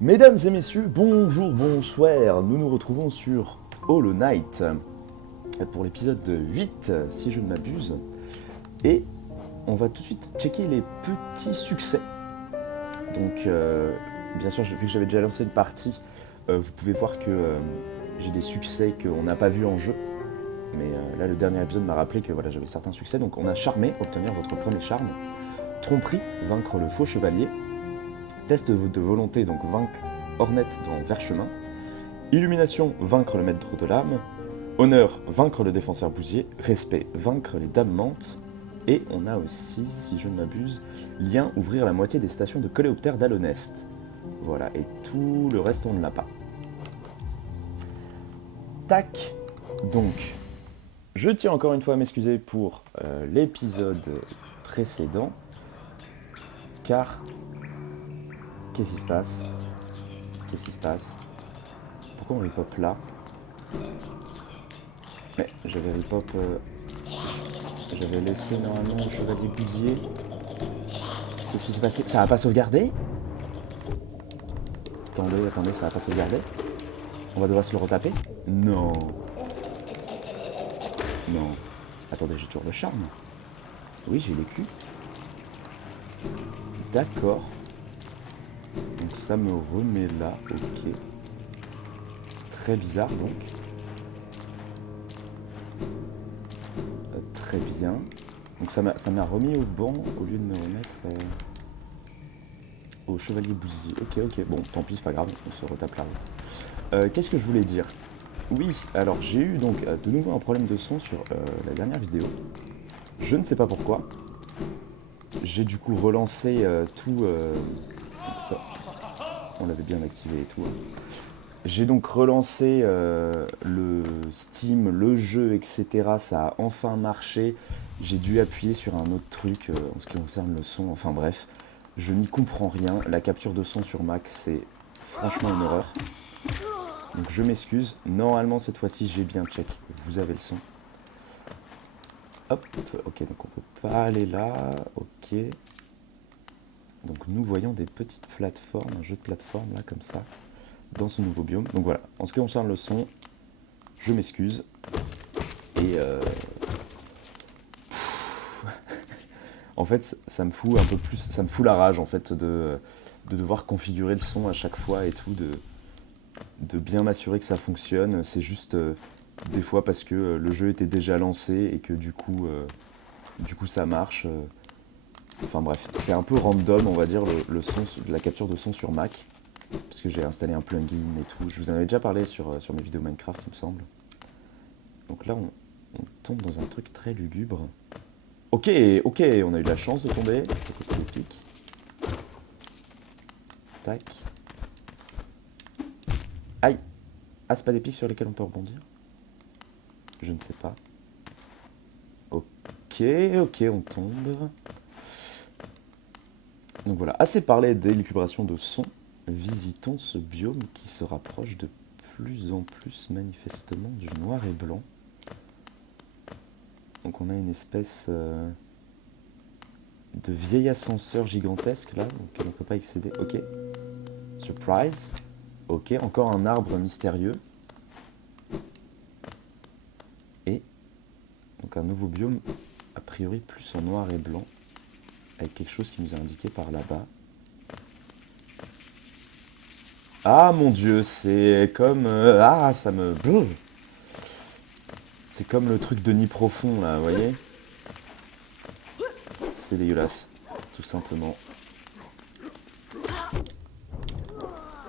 Mesdames et messieurs, bonjour, bonsoir, nous nous retrouvons sur Hollow Knight pour l'épisode 8, si je ne m'abuse. Et on va tout de suite checker les petits succès. Donc, bien sûr, vu que j'avais déjà lancé une partie, vous pouvez voir que j'ai des succès qu'on n'a pas vus en jeu. Mais là, le dernier épisode m'a rappelé que voilà, j'avais certains succès. Donc, on a charmé, obtenir votre premier charme. Tromperie, vaincre le faux chevalier. Test de volonté, donc vaincre Ornette dans Verchemin. Illumination, vaincre le maître de l'âme. Honneur, vaincre le défenseur bousier. Respect, vaincre les dames mantes. Et on a aussi, si je ne m'abuse, lien, ouvrir la moitié des stations de coléoptères d'Alonest. Voilà, et tout le reste on ne l'a pas. Tac. Donc, je tiens encore une fois à m'excuser pour l'épisode précédent, car qu'est-ce qui se passe? Qu'est-ce qui se passe? Pourquoi on repop là? Mais j'avais repop... j'avais laissé normalement le chevalier bousier. Qu'est-ce qui s'est passé? Ça a pas sauvegardé? Attendez, ça a pas sauvegardé? On va devoir se le retaper? Non. Non. Attendez, j'ai toujours le charme. Oui, j'ai les culs. D'accord. Donc ça me remet là, ok. Très bizarre donc. Très bien. Donc ça m'a remis au banc au lieu de me remettre au chevalier bousier. Ok, bon, tant pis, c'est pas grave, on se retape la route. Qu'est-ce que je voulais dire? Oui, alors j'ai eu donc de nouveau un problème de son sur la dernière vidéo. Je ne sais pas pourquoi. J'ai du coup relancé tout... ça, on l'avait bien activé et tout. J'ai donc relancé le Steam, le jeu, etc. Ça a enfin marché. J'ai dû appuyer sur un autre truc en ce qui concerne le son. Enfin bref, je n'y comprends rien. La capture de son sur Mac, c'est franchement une horreur. Donc je m'excuse. Normalement, cette fois-ci, j'ai bien check. Vous avez le son. Hop, ok, donc on peut pas aller là. Ok. Donc nous voyons des petites plateformes, un jeu de plateforme là, comme ça, dans ce nouveau biome. Donc voilà, en ce qui concerne le son, je m'excuse. Et en fait, ça me fout un peu plus, ça me fout la rage en fait de devoir configurer le son à chaque fois et tout, de bien m'assurer que ça fonctionne. C'est juste des fois parce que le jeu était déjà lancé et que du coup ça marche. Enfin bref, c'est un peu random, on va dire, le son, la capture de son sur Mac. Parce que j'ai installé un plugin et tout. Je vous en avais déjà parlé sur mes vidéos Minecraft, il me semble. Donc là, on tombe dans un truc très lugubre. Ok, on a eu de la chance de tomber. Côté des pics. Tac. Aïe. Ah, c'est pas des pics sur lesquels on peut rebondir? Je ne sais pas. Ok, on tombe. Donc voilà, assez parlé d'élucubration de son. Visitons ce biome qui se rapproche de plus en plus manifestement du noir et blanc. Donc on a une espèce de vieil ascenseur gigantesque là, auquel on ne peut pas accéder. Ok. Surprise. Ok, encore un arbre mystérieux. Et donc un nouveau biome, a priori plus en noir et blanc, avec quelque chose qui nous est indiqué par là-bas. Ah mon dieu, c'est comme... ah, ça me... C'est comme le truc de nid profond là, vous voyez? C'est dégueulasse, tout simplement.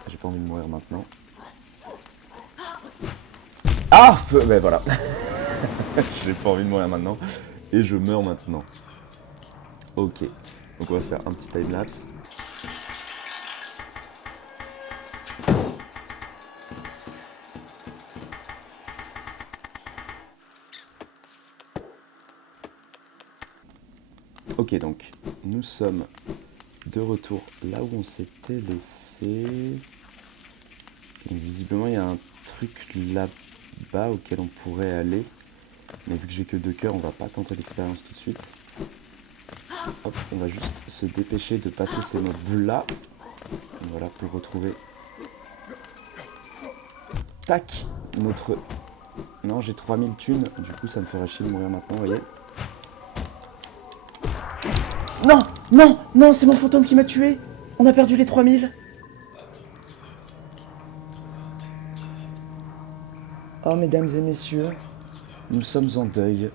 J'ai pas envie de mourir maintenant. Ah feu. Ben voilà. J'ai pas envie de mourir maintenant. Et je meurs maintenant. Ok. Donc on va se faire un petit timelapse. Ok, donc nous sommes de retour là où on s'était laissé. Donc, visiblement, il y a un truc là-bas auquel on pourrait aller. Mais vu que j'ai que 2 cœurs, on va pas tenter l'expérience tout de suite. Hop, on va juste se dépêcher de passer ces mobs là. Voilà, pour retrouver tac, notre... Non, j'ai 3000 thunes, du coup ça me ferait chier de mourir maintenant, vous voyez. Non, non, non, c'est mon fantôme qui m'a tué. On a perdu les 3000. Oh, mesdames et messieurs, nous sommes en deuil.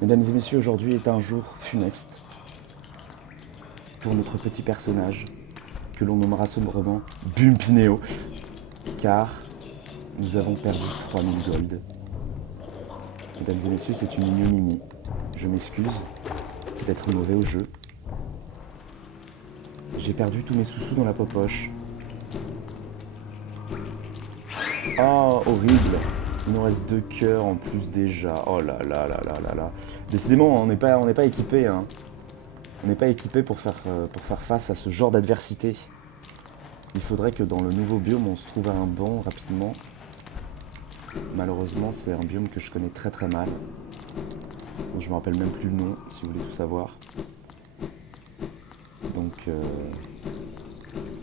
Mesdames et messieurs, aujourd'hui est un jour funeste pour notre petit personnage, que l'on nommera sobrement Bumpineo, car nous avons perdu 3000 gold. Mesdames et messieurs, c'est une ignominie. Je m'excuse d'être mauvais au jeu. J'ai perdu tous mes sous-sous dans la popoche. Oh, horrible. Il nous reste 2 cœurs en plus déjà. Oh là là là là là là. Décidément, on n'est pas équipé, hein. On n'est pas équipé pour faire face à ce genre d'adversité. Il faudrait que dans le nouveau biome, on se trouve à un banc rapidement. Malheureusement, c'est un biome que je connais très très mal. Je me rappelle même plus le nom, si vous voulez tout savoir. Donc,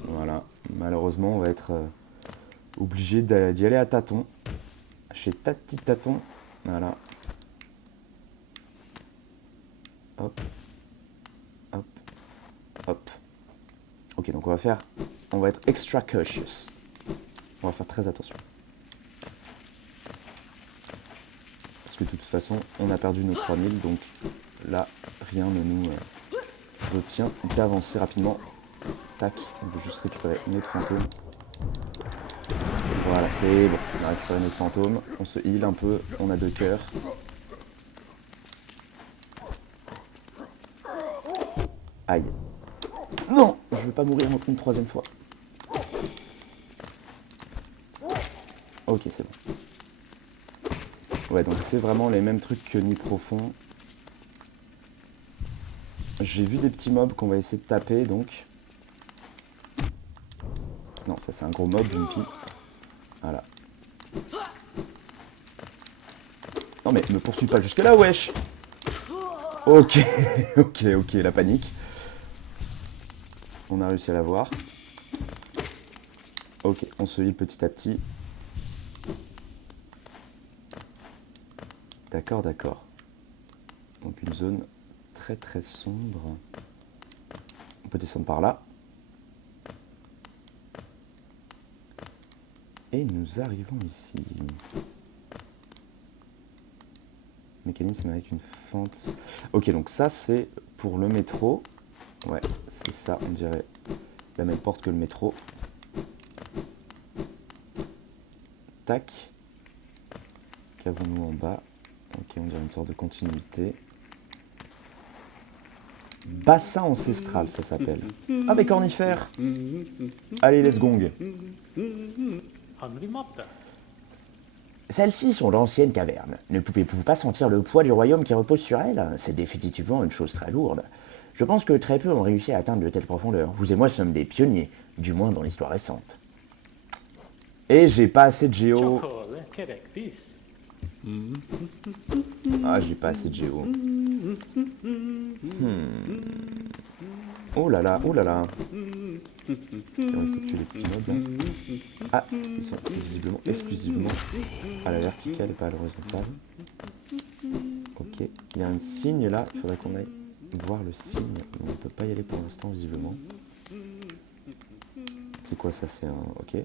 voilà. Malheureusement, on va être obligé d'y aller à tâtons. Chez Tati Tâton. Voilà. Hop. Hop. Hop. Ok, donc on va être extra cautious. On va faire très attention. Parce que de toute façon, on a perdu nos 3000, donc là, rien ne nous retient d'avancer rapidement. Tac, on veut juste récupérer notre fantôme. Voilà, c'est bon, on a récupéré notre fantôme, on se heal un peu, on a 2 cœurs. Aïe. Non, je veux pas mourir une 3e fois. Ok, c'est bon. Ouais, donc c'est vraiment les mêmes trucs que Nid Profond. J'ai vu des petits mobs qu'on va essayer de taper, donc... Non, ça c'est un gros mob, Bumpy. Voilà. Non mais, me poursuis pas jusque là, wesh. Ok, ok, la panique. On a réussi à l'avoir. Ok, on se heal petit à petit. D'accord, d'accord. Donc une zone très très sombre. On peut descendre par là. Et nous arrivons ici. Mécanisme avec une fente. Ok, donc ça c'est pour le métro. Ouais, c'est ça, on dirait la même porte que le métro. Tac. Qu'avons-nous en bas? Ok, on dirait une sorte de continuité. Bassin ancestral, ça s'appelle. Ah, mais cornifère. Allez, let's gong. Celles-ci sont d'anciennes cavernes. Ne pouvez-vous pas sentir le poids du royaume qui repose sur elles? C'est définitivement une chose très lourde. Je pense que très peu ont réussi à atteindre de telles profondeurs. Vous et moi sommes des pionniers, du moins dans l'histoire récente. Et j'ai pas assez de géo. Ah, j'ai pas assez de géo. Oh là là, oh là là. On va essayer de tuer les petits mobs là. Ah, ils sont visiblement exclusivement à la verticale et pas à l'horizontale. Ok, il y a un signe là, il faudrait qu'on aille voir le signe. On ne peut pas y aller pour l'instant visiblement. C'est quoi ça? C'est un... Ok.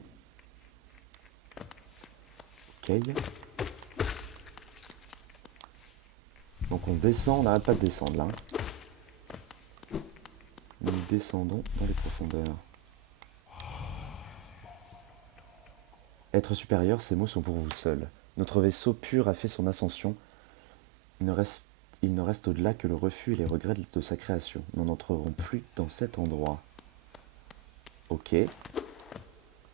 Ok. Donc on descend, on n'arrête pas de descendre là. Nous descendons dans les profondeurs. Être supérieur, ces mots sont pour vous seuls. Notre vaisseau pur a fait son ascension. Il ne reste au-delà que le refus et les regrets de sa création. Nous n'entrerons plus dans cet endroit. Ok.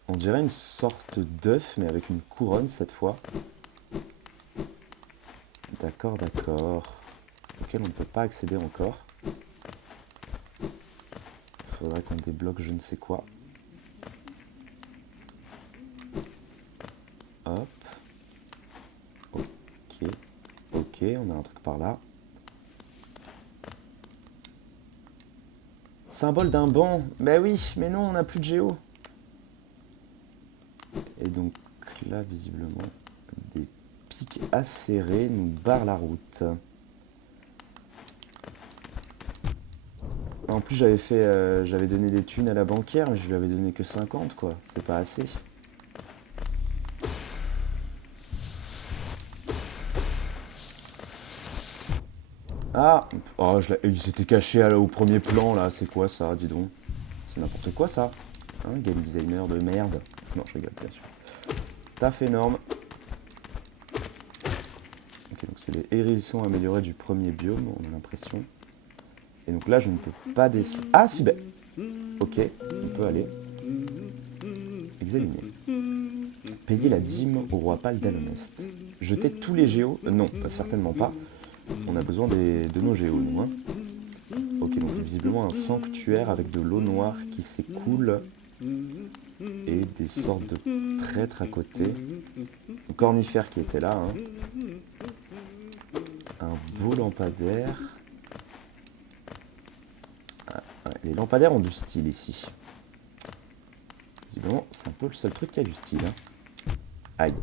On dirait une sorte d'œuf, mais avec une couronne cette fois. D'accord, d'accord. Auquel on ne peut pas accéder encore. Il faudrait qu'on débloque je ne sais quoi. Hop. Ok. Ok, on a un truc par là. Symbole d'un banc. Ben oui, mais non, on n'a plus de géo. Et donc là, visiblement, des pics acérés nous barrent la route. En plus, j'avais donné des thunes à la banquière, mais je lui avais donné que 50, quoi. C'est pas assez. Ah oh, il s'était caché au premier plan, là. C'est quoi, ça, dis donc? C'est n'importe quoi, ça. Hein, game designer de merde. Non, je rigole, bien sûr. Taf énorme. Ok, donc c'est les hérissons améliorés du premier biome, on a l'impression. Et donc là, je ne peux pas descendre. Ah, si, ben. Ok, on peut aller. Examiner. Payer la dîme au roi Pâle d'Alonest. Jeter tous les géos. Non, certainement pas. On a besoin de nos géos, nous. Hein. Ok, donc visiblement un sanctuaire avec de l'eau noire qui s'écoule. Et des sortes de prêtres à côté. Un cornifère qui était là. Hein. Un beau lampadaire. Ouais, les lampadaires ont du style ici. Visiblement, c'est un peu le seul truc qui a du style. Hein. Aïe.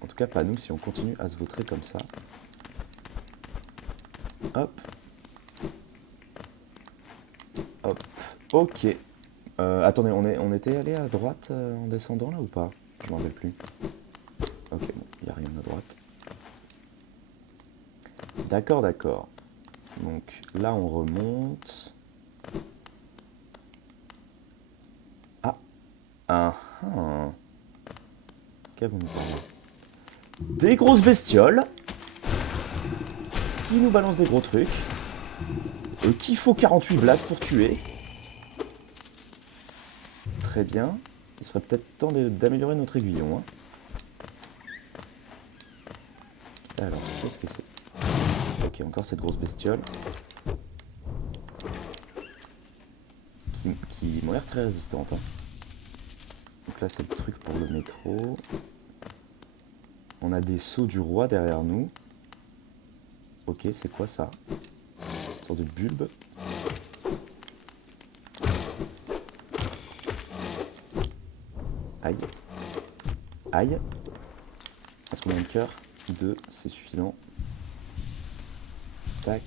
En tout cas, pas nous si on continue à se vautrer comme ça. Hop. Hop. Ok. Attendez, on était allé à droite en descendant là ou pas? Je m'en rappelle plus. Ok, bon, il n'y a rien à droite. D'accord, d'accord. Donc là, on remonte. Ah. Ah. Qu'avons-nous par là? Des grosses bestioles qui nous balancent des gros trucs. Qu'il faut 48 blasts pour tuer. Très bien. Il serait peut-être temps d'améliorer notre aiguillon. Hein. Alors, qu'est-ce que c'est? Ok, encore cette grosse bestiole. Qui m'ont l'air très résistante. Hein. Donc là, c'est le truc pour le métro. On a des sceaux du roi derrière nous. Ok, c'est quoi ça? Une sorte de bulbe. Aïe. Aïe. Est-ce qu'on a un cœur? 2, c'est suffisant. Tac.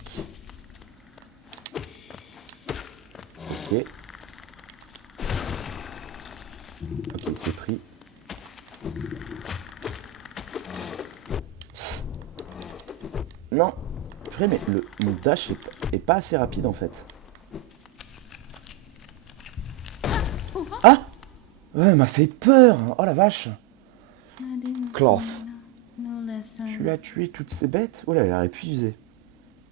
Ok. Ok, c'est pris. Non. Purée, mais mon dash est pas assez rapide en fait. Ah! Ouais, elle m'a fait peur. Oh la vache. Cloth. Tu as tué toutes ces bêtes? Oh là, elle a épuisé.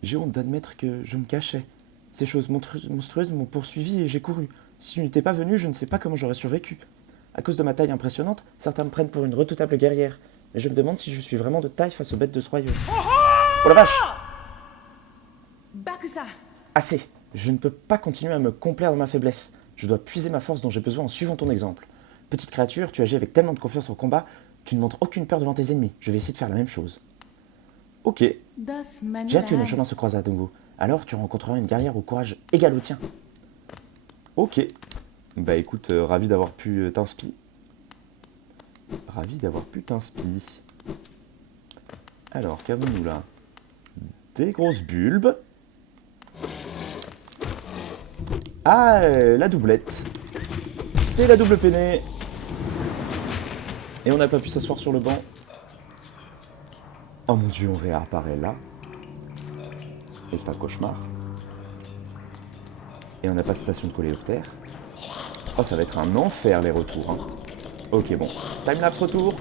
J'ai honte d'admettre que je me cachais. Ces choses monstrueuses m'ont poursuivi et j'ai couru. Si tu n'étais pas venu, je ne sais pas comment j'aurais survécu. À cause de ma taille impressionnante, certains me prennent pour une redoutable guerrière. Mais je me demande si je suis vraiment de taille face aux bêtes de ce royaume. Oh la vache! Bakusa! Assez! Je ne peux pas continuer à me complaire dans ma faiblesse. Je dois puiser ma force dont j'ai besoin en suivant ton exemple. Petite créature, tu agis avec tellement de confiance au combat, tu ne montres aucune peur devant tes ennemis. Je vais essayer de faire la même chose. Ok. J'ai hâte que nos chemins se croisent à nouveau. Alors tu rencontreras une guerrière au courage égal au tien. Ok. Bah écoute, ravi d'avoir pu t'inspi. Ravi d'avoir pu t'inspi. Alors, qu'avons-nous là? Des grosses bulbes. Ah, la doublette. C'est la double peinée. Et on n'a pas pu s'asseoir sur le banc. Oh mon dieu, on réapparaît là. Et c'est un cauchemar. Et on n'a pas de station de coléoptère. Oh, ça va être un enfer les retours. Hein. Ok, bon. Timelapse retour.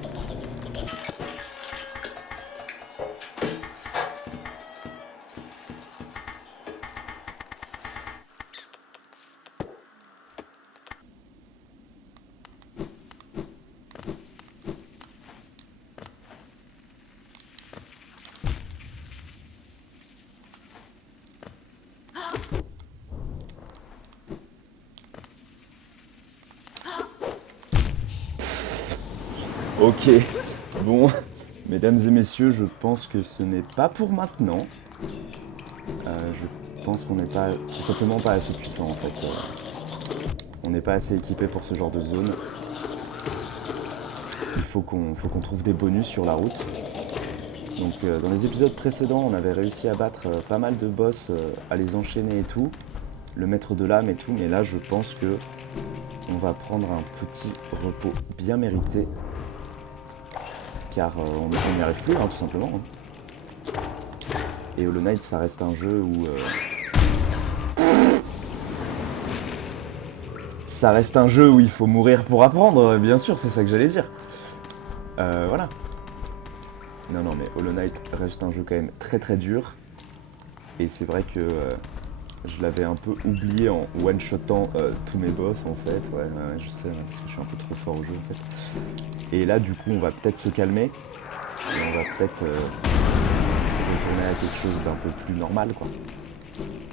Ok, bon, mesdames et messieurs, je pense que ce n'est pas pour maintenant. Je pense qu'on n'est pas, tout simplement pas assez puissant en fait. On n'est pas assez équipé pour ce genre de zone. Il faut qu'on trouve des bonus sur la route. Donc dans les épisodes précédents, on avait réussi à battre pas mal de boss, à les enchaîner et tout. Le maître de l'âme et tout, mais là je pense que on va prendre un petit repos bien mérité. Car on n'y arrive plus, hein, tout simplement. Hein. Et Hollow Knight, ça reste un jeu où... Ça reste un jeu où il faut mourir pour apprendre, bien sûr, c'est ça que j'allais dire. Voilà. Non, mais Hollow Knight reste un jeu quand même très très dur. Et c'est vrai que je l'avais un peu oublié en one-shotant tous mes boss en fait. Ouais, je sais, hein, parce que je suis un peu trop fort au jeu en fait. Et là, du coup, on va peut-être se calmer. Et on va peut-être retourner à quelque chose d'un peu plus normal, quoi.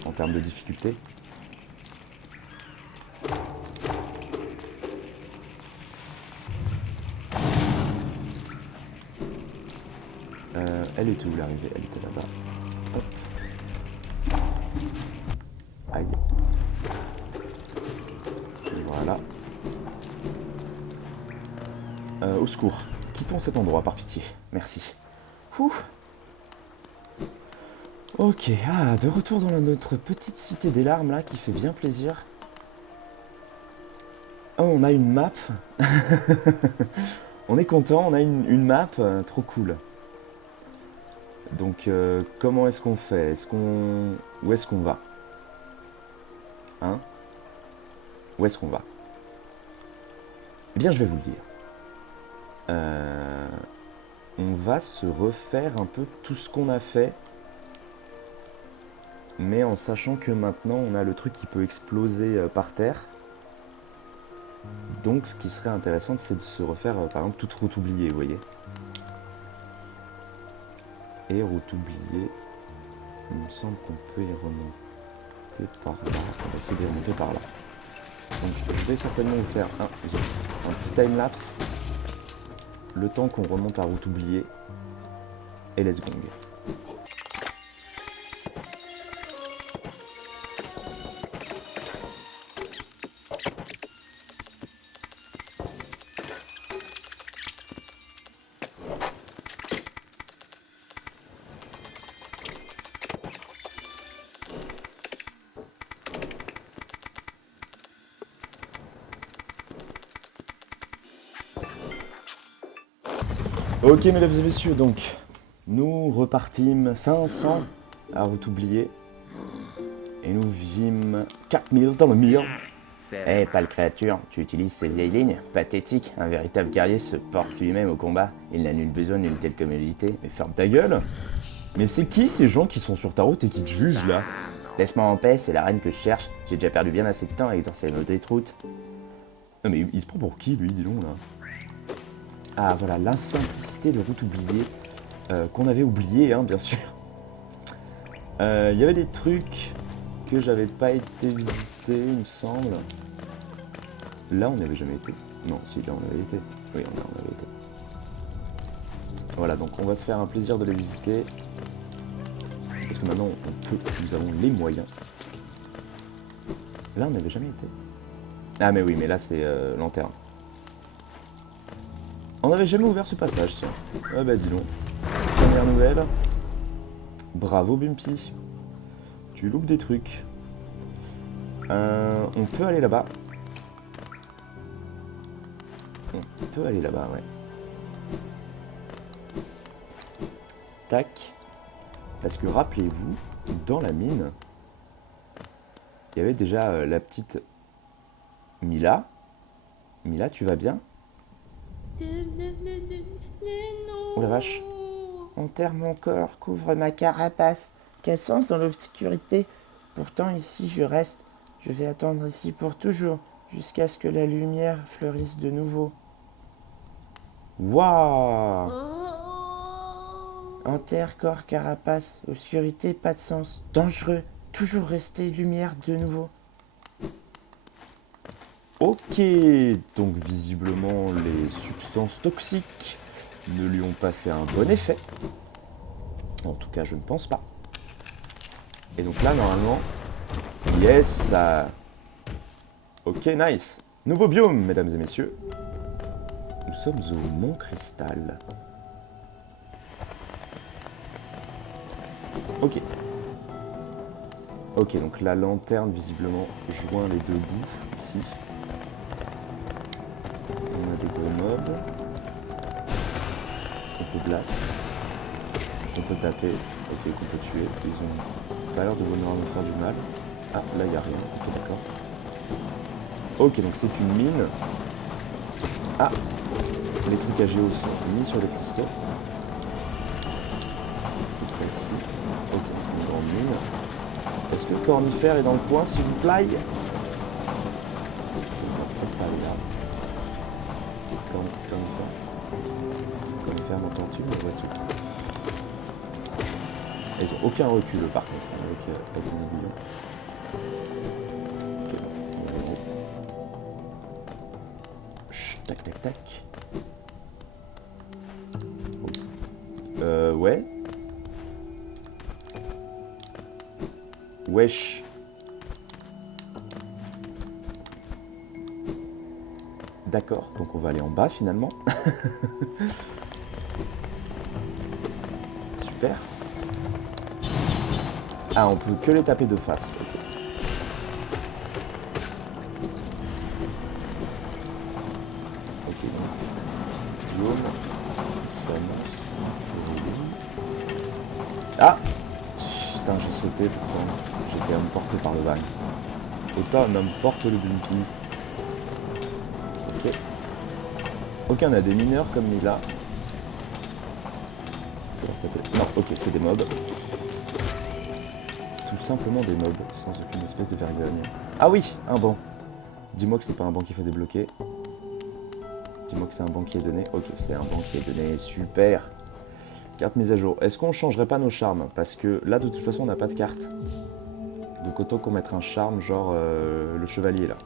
En termes de difficulté. Elle était où l'arrivée? Elle était là-bas. Hop. Aïe. Et voilà. Au secours. Quittons cet endroit par pitié. Merci. Ouh. Ok, de retour dans notre petite cité des larmes là qui fait bien plaisir. Oh, on a une map. On est content, on a une map, trop cool. Donc comment est-ce qu'on fait? Où est-ce qu'on va? Hein? Où est-ce qu'on va? Eh bien je vais vous le dire. On va se refaire un peu tout ce qu'on a fait. Mais en sachant que maintenant on a le truc qui peut exploser par terre. Donc ce qui serait intéressant c'est de se refaire par exemple toute route oubliée, vous voyez. Et route oubliée, il me semble qu'on peut y remonter par là. On va essayer de remonter par là. Donc je vais certainement vous faire un petit time-lapse. Le temps qu'on remonte à route oubliée. Et let's go. Ok mesdames et messieurs, donc nous repartîmes 500 à route oubliée et nous vîmes 4000 dans le mire. Eh, pâle créature, tu utilises ces vieilles lignes? Pathétique, un véritable guerrier se porte lui-même au combat. Il n'a nul besoin d'une telle commodité. Mais ferme ta gueule! Mais c'est qui ces gens qui sont sur ta route et qui te jugent là? Laisse-moi en paix, c'est la reine que je cherche. J'ai déjà perdu bien assez de temps à exorcer nos route. Non mais il se prend pour qui lui, dis donc là? Ah voilà, l'insimplicité de route oubliée, qu'on avait oublié, hein, bien sûr. Il y avait des trucs que j'avais pas été visiter, il me semble. Là, on n'y avait jamais été. Non, si, là, on avait été. Oui, on avait été. Voilà, donc on va se faire un plaisir de les visiter. Parce que maintenant, nous avons les moyens. Là, on n'avait jamais été. Ah mais oui, mais là, c'est lanterne. On n'avait jamais ouvert ce passage, tiens. Ah bah dis donc. Première nouvelle. Bravo Bumpy. Tu loupes des trucs. On peut aller là-bas. On peut aller là-bas, ouais. Tac. Parce que rappelez-vous, dans la mine, il y avait déjà la petite Mila. Mila, tu vas bien? Oh la vache. Enterre mon corps, couvre ma carapace. Quel sens dans l'obscurité? Pourtant ici je reste. Je vais attendre ici pour toujours, jusqu'à ce que la lumière fleurisse de nouveau. Waouh! Enterre corps, carapace. Obscurité, pas de sens. Dangereux. Toujours rester lumière de nouveau. Ok, donc visiblement les substances toxiques ne lui ont pas fait un bon effet. En tout cas, je ne pense pas. Et donc là, normalement, yes, ça... Ok, nice. Nouveau biome, mesdames et messieurs. Nous sommes au Mont Cristal. Ok. Ok, donc la lanterne visiblement joint les deux bouts ici. On a des gros mobs. On peut blast. On peut taper. Ok, qu'on peut tuer. Ils ont pas l'air de vouloir nous faire du mal. Ah, là il n'y a rien. Ok, d'accord. Ok, donc c'est une mine. Ah, les trucs à géo sont mis sur les cristaux. Cette fois-ci. Ok, donc c'est une grande mine. Est-ce que le cornifère est dans le coin, s'il vous plaît? On va peut-être pas aller là. Cornifère. Cornifère, m'entends-tu? Me vois-tu? Ils ont aucun recul, par contre, avec mon aiguillon. Ok, bon, on va Chut, tac, tac, tac. Ouais. Wesh. D'accord, donc on va aller en bas finalement. Super. Ah, on peut que les taper de face. Ok. Ok, donc. Guillaume qui s'annonce. Ah! Putain, j'ai sauté pourtant. J'étais emporté par le van. Autant m'emporte le bumpy. Ok. Ok, on a des mineurs comme Mila. Non, ok, c'est des mobs. Tout simplement des mobs, sans aucune espèce de vergogne. Ah oui, un banc. Dis-moi que c'est pas un banc qu'il faut débloquer. Dis-moi que c'est un banc qui est donné. Ok, c'est un banc qui est donné. Super. Carte mise à jour. Est-ce qu'on changerait pas nos charmes? Parce que là, de toute façon, on n'a pas de carte. Donc autant qu'on mette un charme, genre le chevalier, là.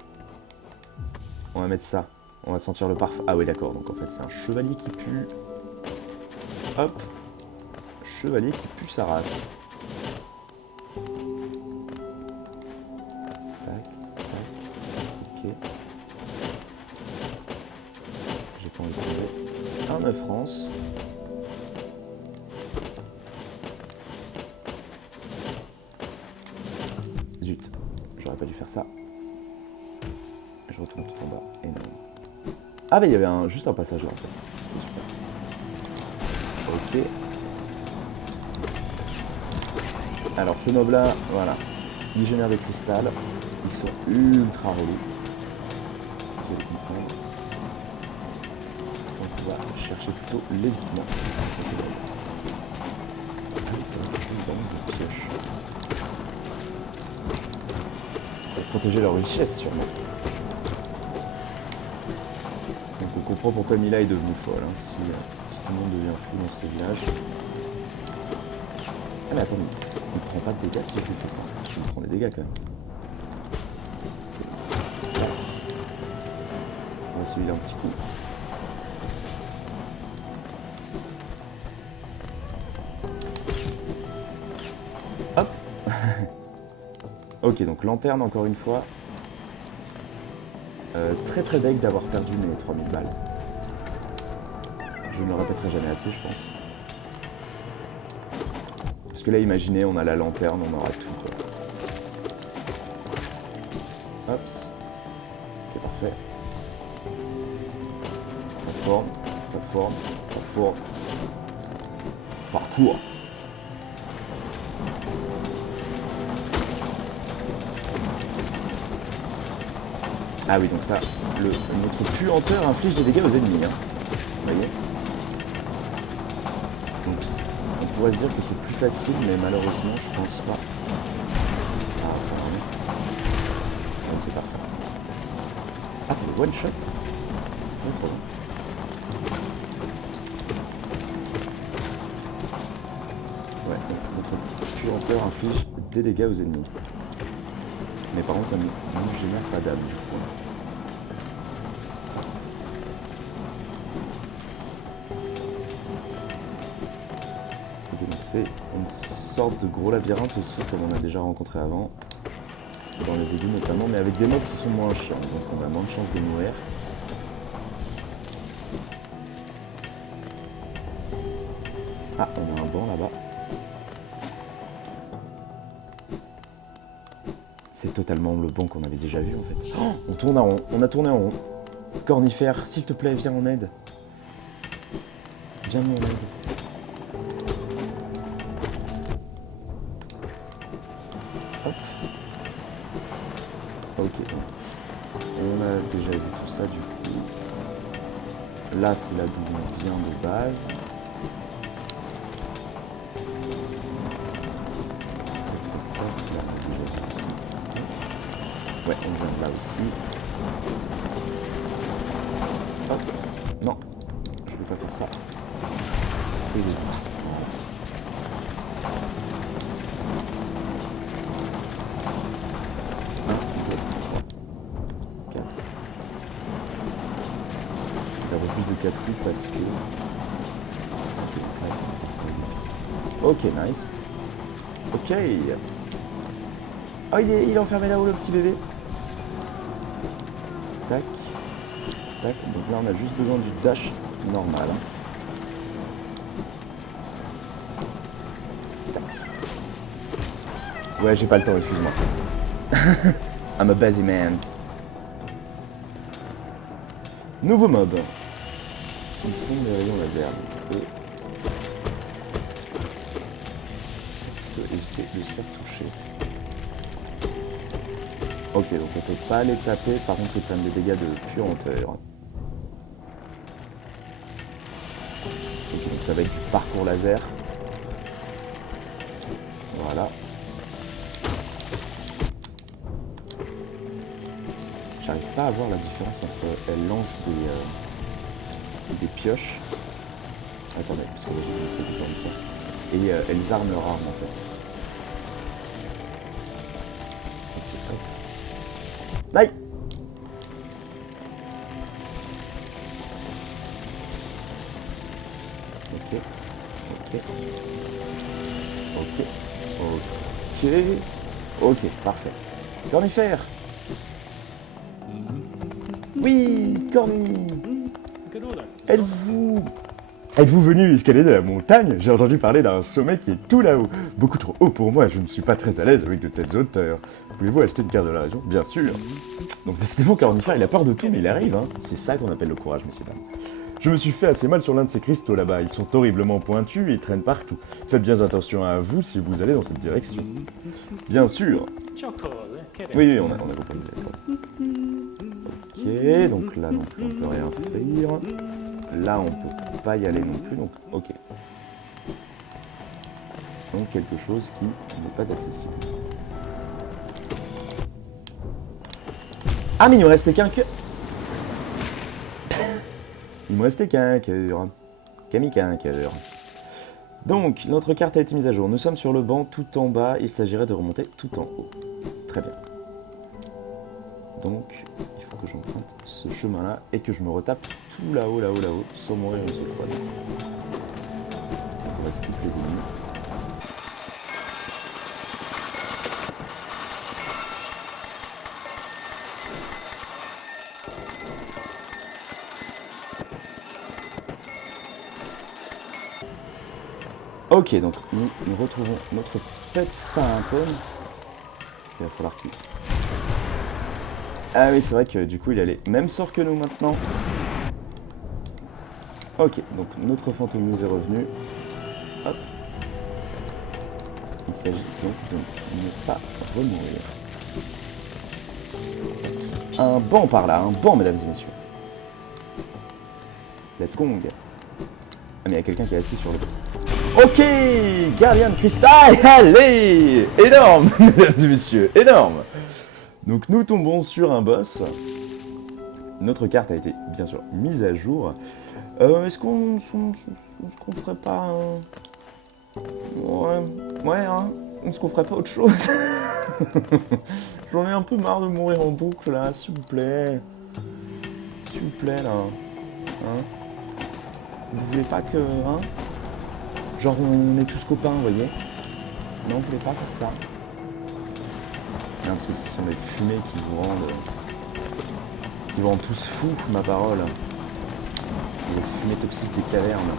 On va mettre ça. On va sentir le parfum. Ah oui, d'accord. Donc en fait, c'est un chevalier qui pue. Hop. Chevalier qui pue sa race. Tac, tac. Ok. J'ai pas envie de trouver. Un œuf rance. Zut. J'aurais pas dû faire ça. Je retourne tout en bas. Et non. Ah bah il y avait juste un passage là en fait. Super. Ok. Alors ces mobs là, voilà. Ils génèrent des cristals. Ils sont ultra relous. Vous allez comprendre. Donc on va chercher plutôt l'évitement. C'est bon. Ça va chercher une bande de pioche. Pour protéger leur richesse sûrement. Donc on comprend pourquoi Mila est devenue folle, hein, si tout le monde devient fou dans ce village. Ah mais attendez, on ne prend pas de dégâts si je fais ça. Je me prends des dégâts quand même. On va celui-là un petit coup. Hop. Ok, donc lanterne encore une fois. Très deg d'avoir perdu mes 3000 balles. Je ne le répéterai jamais assez, je pense. Parce que là, imaginez, on a la lanterne, on aura tout, quoi. Hops. Ok, parfait. Plateforme, plateforme, plateforme. Parcours. Ah oui, donc ça, notre puanteur inflige des dégâts aux ennemis. Hein. Vous voyez? Donc, on pourrait se dire que c'est plus facile, mais malheureusement, je pense pas. Ah, apparemment. Ok, parfait. Ah, c'est le one shot? Ouais, trop bien. Ouais, donc notre puanteur inflige des dégâts aux ennemis. Mais par contre, ça ne génère pas d'âme, du coup. Ok, donc c'est une sorte de gros labyrinthe aussi, comme on a déjà rencontré avant. Dans les égouts notamment, mais avec des mobs qui sont moins chiants, donc on a moins de chances de mourir. C'est totalement le banc qu'on avait déjà vu en fait. Oh, on tourne en rond, on a tourné en rond. Cornifère, s'il te plaît, viens en aide. Viens en aide. Hop. Ok. On a déjà vu tout ça du coup. Là, c'est là d'où on vient de base. Ouais, on vient de là aussi. Hop. Non, je vais pas faire ça. Taisez-vous. 1, 2, 3, 4. Il y a plus de 4 coups parce que... Ok, nice. Ok. Oh, il est enfermé là-haut, le petit bébé. Tac. Tac. Donc là, on a juste besoin du dash normal. Tac. Ouais, j'ai pas le temps, excuse-moi. I'm a busy man. Nouveau mob. Qui font des rayons laser. Et... de éviter de se faire toucher. Ok, donc on peut pas les taper, par contre ils prennent des dégâts de puanteur. Ok, donc ça va être du parcours laser. Voilà. J'arrive pas à voir la différence entre elle lance des pioches. Attendez, parce que là j'ai fait du temps de faire. Et elles arment leur arme en fait. Aïe! Ok. Ok. Ok. Ok. Ok, parfait. Cornifère! Oui! Corny! Êtes-vous venu escalader la montagne? J'ai entendu parler d'un sommet qui est tout là-haut. Beaucoup trop haut pour moi, je ne suis pas très à l'aise avec de telles hauteurs. Voulez-vous acheter une carte de la région? Bien sûr. Donc décidément, Cornifère, il a peur de tout, mais il arrive, hein. C'est ça qu'on appelle le courage, messieurs dames. Je me suis fait assez mal sur l'un de ces cristaux là-bas. Ils sont horriblement pointus et ils traînent partout. Faites bien attention à vous si vous allez dans cette direction. Bien sûr. Oui, on a compris. Ok, donc là non plus, on peut rien faire. Là, on peut pas y aller non plus, donc ok. Donc quelque chose qui n'est pas accessible. Ah, mais il me restait qu'un cœur. Il me restait qu'un cœur. Camille qu'un cœur. Donc, notre carte a été mise à jour. Nous sommes sur le banc tout en bas. Il s'agirait de remonter tout en haut. Très bien. Donc, il faut que j'emprunte ce chemin-là et que je me retape tout là-haut, sans mourir une seule fois. On va skip les ennemis. Ok, donc nous retrouvons notre pet Sphinton. Il va falloir qu'il... Ah oui, c'est vrai que du coup, il a les mêmes sorts que nous maintenant. Ok, donc notre fantôme nous est revenu. Hop. Il s'agit donc de ne pas remourir. Un banc par là, un banc, mesdames et messieurs. Let's go. Ah, mais il y a quelqu'un qui est assis sur le dos. Ok, Gardien de cristal, allez, énorme, mesdames et messieurs, énorme. Donc nous tombons sur un boss. Notre carte a été bien sûr mise à jour. Est-ce qu'on ferait pas ouais, hein. Est-ce qu'on ferait pas autre chose? J'en ai un peu marre de mourir en boucle là, s'il vous plaît. S'il vous plaît là. Hein? Vous voulez pas que... Hein? Genre on est tous copains, vous voyez? Non, vous voulez pas faire ça? Non, parce que ce sont les fumées qui vous rendent tous fous, ma parole. Les fumées toxiques des cavernes.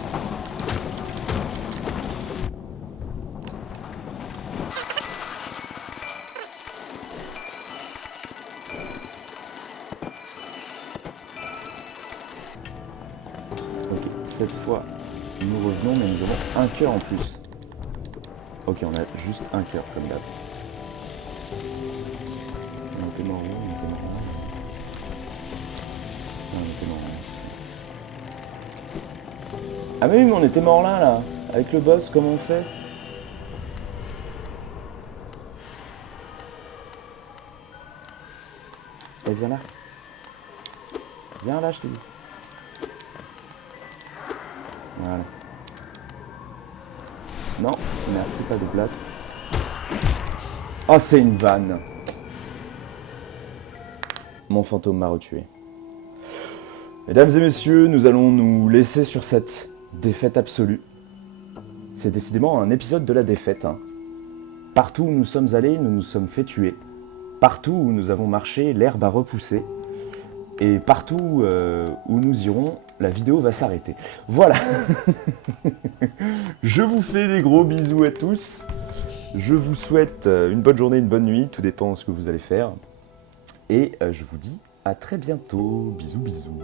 cette fois, nous revenons, mais nous avons un cœur en plus. Ok, on a juste un cœur, comme d'hab. On était mort où? On était mort là. Non, on était mort là, c'est ça. Ah mais oui, mais on était mort là. Avec le boss, comment on fait? Eh, viens là. Viens là, je t'ai dit. Voilà. Non, merci, pas de blast. Oh, c'est une vanne. Mon fantôme m'a retué. Mesdames et messieurs, nous allons nous laisser sur cette défaite absolue. C'est décidément un épisode de la défaite. Hein. Partout où nous sommes allés, nous nous sommes fait tuer. Partout où nous avons marché, l'herbe a repoussé. Et partout où nous irons, la vidéo va s'arrêter. Voilà. Je vous fais des gros bisous à tous. Je vous souhaite une bonne journée, une bonne nuit. Tout dépend de ce que vous allez faire. Et je vous dis à très bientôt. Bisous, bisous.